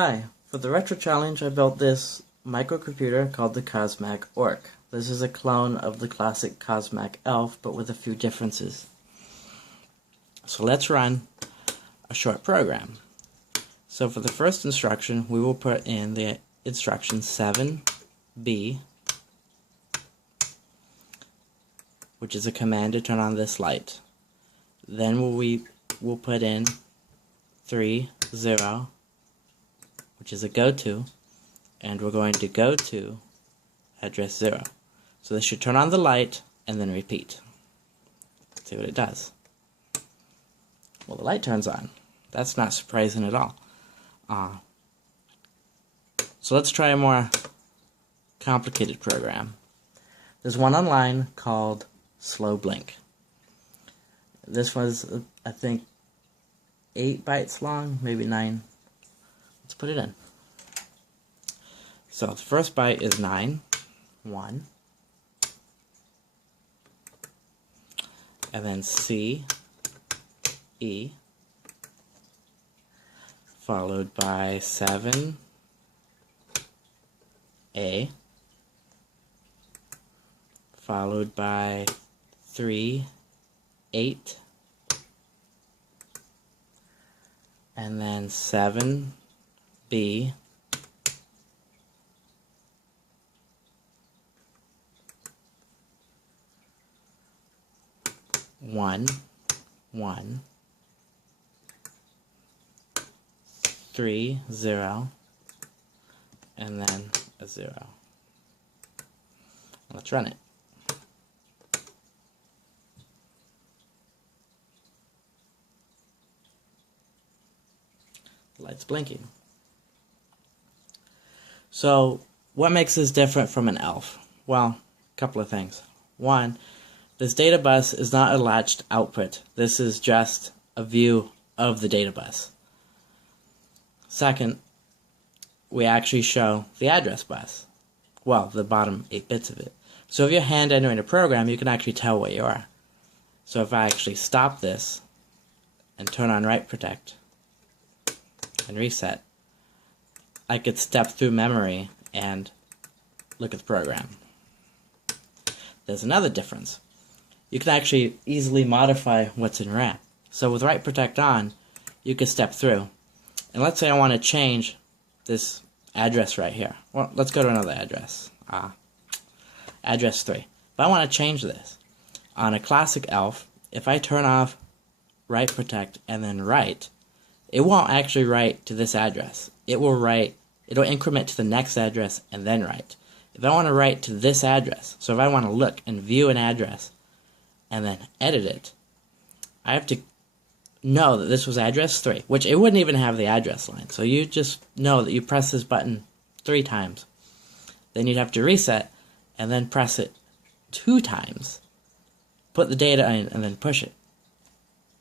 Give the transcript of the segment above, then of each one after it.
Hi, for the retro challenge I built this microcomputer called the COSMAC ELF. This is a clone of the classic COSMAC ELF, but with a few differences. So let's run a short program. So for the first instruction, we will put in the instruction 7B, which is a command to turn on this light. Then we'll put in 30, which is a go to, and we're going to go to address 0. So this should turn on the light and then repeat. Let's see what it does. Well, the light turns on. That's not surprising at all. So let's try a more complicated program. There's one online called Slow Blink. This was, I think, 8 bytes long, maybe 9. Let's put it in. So the first byte is 9, 1, and then C, E, followed by 7, A, followed by 3, 8, and then 7, B, one, 3, 0, and then a 0. Let's run it. The light's blinking. So, what makes this different from an ELF? Well, a couple of things. One, this data bus is not a latched output. This is just a view of the data bus. Second, we actually show the address bus. Well, the bottom 8 bits of it. So if you're hand entering a program, you can actually tell where you are. So if I actually stop this and turn on write protect and reset, I could step through memory and look at the program. There's another difference. You can actually easily modify what's in RAM. So with write protect on, you could step through. And let's say I want to change this address right here. Well, let's go to another address. Address 3. If I want to change this, on a classic ELF, if I turn off write protect and then write, it won't actually write to this address. It'll increment to the next address and then write. If I want to write to this address, so if I want to look and view an address and then edit it, I have to know that this was address 3, which it wouldn't even have the address line. So you just know that you press this button 3 times. Then you'd have to reset and then press it 2 times, put the data in, and then push it.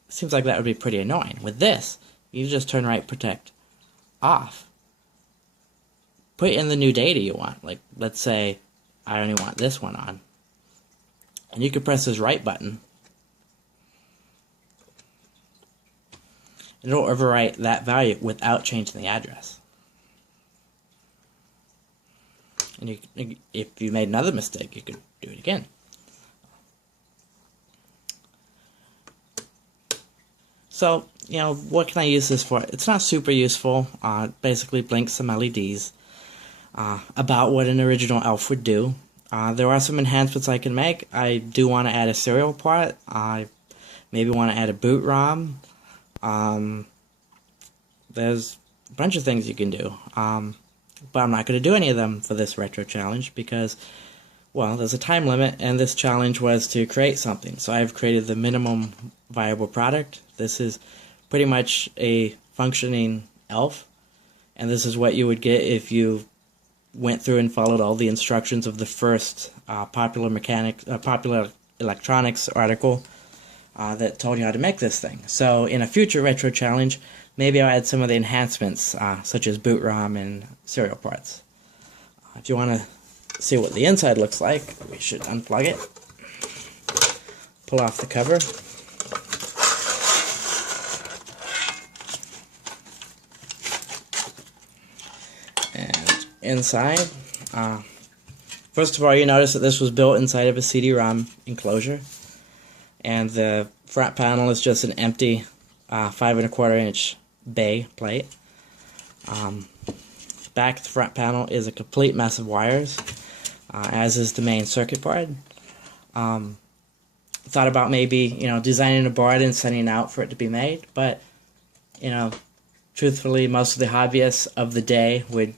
Seems like that would be pretty annoying. With this, you just turn write protect off. Put in the new data you want. Like, let's say I only want this one on. And you can press this write button. And it'll overwrite that value without changing the address. And if you made another mistake, you could do it again. So, what can I use this for? It's not super useful. Basically blinks some LEDs. About what an original ELF would do. There are some enhancements I can make. I do want to add a serial port. I maybe want to add a boot ROM. There's a bunch of things you can do. But I'm not going to do any of them for this retro challenge because, well, there's a time limit and this challenge was to create something. So I've created the minimum viable product. This is pretty much a functioning ELF. And this is what you would get if you went through and followed all the instructions of the first Popular Electronics article that told you how to make this thing. So in a future retro challenge, maybe I'll add some of the enhancements such as boot ROM and serial ports. If you want to see what the inside looks like, we should unplug it, pull off the cover, inside. First of all, you notice that this was built inside of a CD-ROM enclosure, and the front panel is just an empty 5 1/4 inch bay plate. Back of the front panel is a complete mess of wires, as is the main circuit board. Thought about maybe, designing a board and sending it out for it to be made, but, truthfully, most of the hobbyists of the day would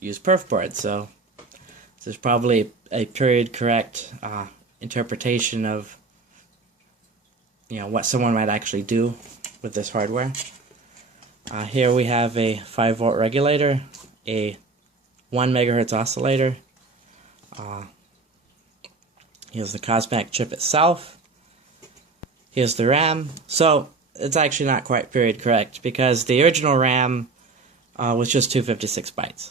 use perf boards, so there's probably a period correct interpretation of, what someone might actually do with this hardware. Here we have a 5-volt regulator, a 1 megahertz oscillator. Here's the COSMAC chip itself. Here's the RAM. So it's actually not quite period correct because the original RAM was just 256 bytes.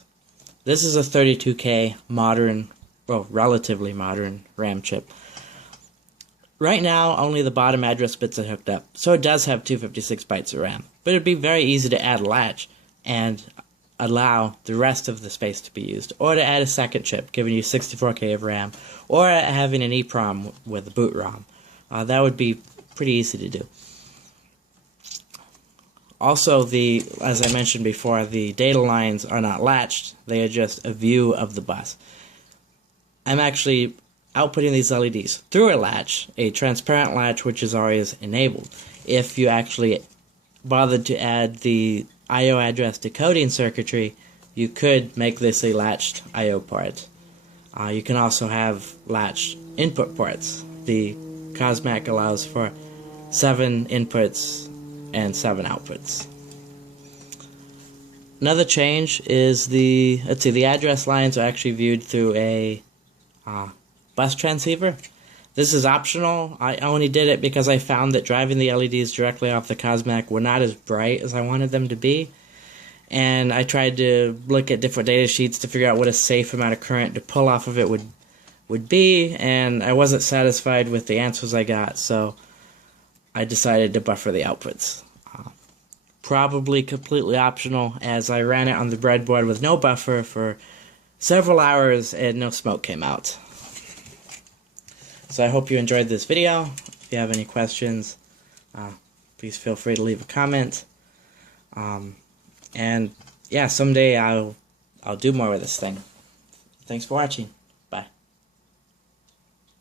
This is a 32K modern, well, relatively modern RAM chip. Right now, only the bottom address bits are hooked up, so it does have 256 bytes of RAM. But it'd be very easy to add a latch and allow the rest of the space to be used, or to add a second chip, giving you 64K of RAM, or having an EEPROM with a boot ROM. That would be pretty easy to do. Also, as I mentioned before, the data lines are not latched, they are just a view of the bus. I'm actually outputting these LEDs through a latch, a transparent latch which is always enabled. If you actually bothered to add the I/O address decoding circuitry, you could make this a latched I/O port. You can also have latched input ports. The COSMAC allows for 7 inputs and 7 outputs. Another change is the address lines are actually viewed through a bus transceiver. This is optional. I only did it because I found that driving the LEDs directly off the COSMAC were not as bright as I wanted them to be. And I tried to look at different data sheets to figure out what a safe amount of current to pull off of it would be, and I wasn't satisfied with the answers I got, so I decided to buffer the outputs. Probably completely optional, as I ran it on the breadboard with no buffer for several hours and no smoke came out. So I hope you enjoyed this video. If you have any questions, please feel free to leave a comment. And yeah, someday I'll do more with this thing. Thanks for watching.